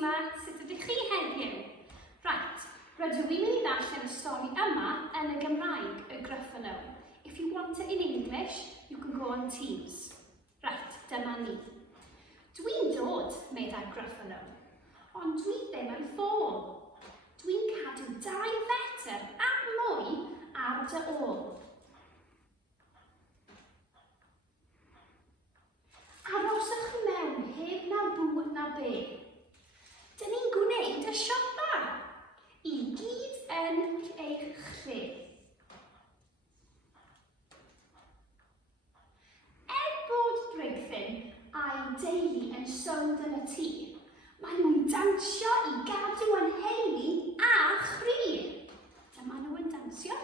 yma, sut ydych chi heddiw? Right, rydw i'n mynd i ddarllen y stori yma yn y Gymraeg, y Gruffalo. If you want it in English, you can go on Teams. Right, dyma ni. Dwi'n dod, meddai Gruffalo, ond dwi ddim yn ffôn. Dwi'n cadw 2 fetr a mwy ar dy ôl. Aroswch mewn heb na bwyd na be. Dyn ni'n gwneud y siopa, i gyd yn eich lle. Bod Brigfyn a'i deulu yn sownd yn y tŷ, maen nhw'n dawnsio i gadw yn heini a chri. Dyma nhw yn dawnsio.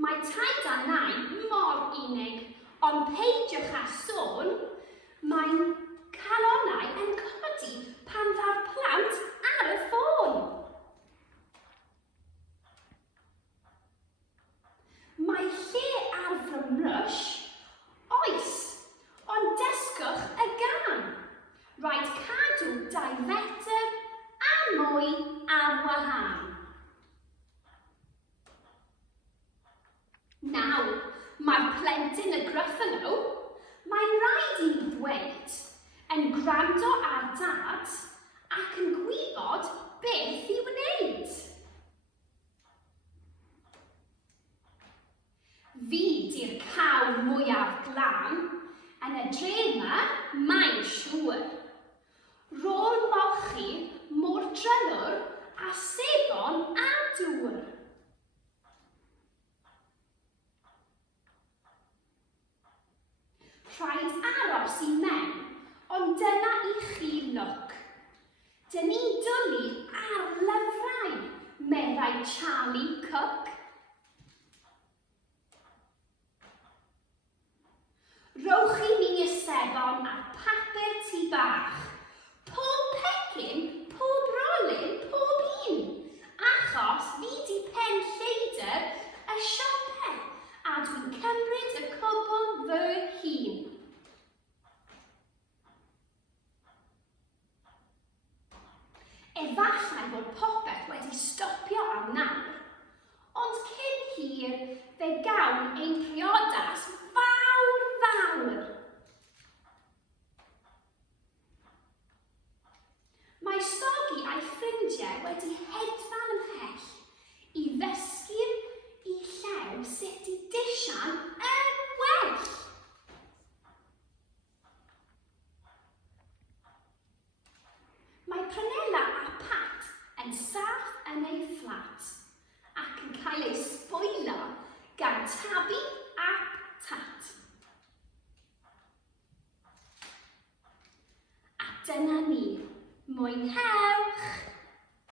Mae taid a nain mor unig, ond peidiwch â sôn, mae'n calonnau yn codi pan dda'r plant ar y ffôn. Mae lle ar fy mrwsh, oes, ond dysgwch y gan. Rhaid cadw 2 fetr a mwy ar wahân. Nawr, mae'r plentyn y Gruffalo, mae'n rhaid i ni ddweud, yn gwrando ar dad ac yn gwybod beth i wneud. Fi di'r cawl mwyaf glân, yn y dre yma, mae'n siŵr. Ro'n mochi mor drylwr a sebon a dŵr. Rhaid aros i mewn, ond dyna i chi lwc. Dyn ni'n dwlu ar lyfrau, meddai Charlie Cook. Rowch i mi ysebon a papur tŷ bach. Pob pecyn, pob rolyn, pob un. Achos fi di pen lleidr y siope a dwi'n cymryd y cwbl fy hun. Efallai bod popeth wedi stopio am nawr, ond cyn hir fe gawn ein priodas fawr. Mae Sogi a'i ffrindiau wedi hedfan ymhell i ddysgu'r i llew sut i disian yn well. Mae Prunella a Pat yn saff yn ei fflat ac yn cael ei sboilo gan Tabi a Tat. A dyna ni. Mwynhewch!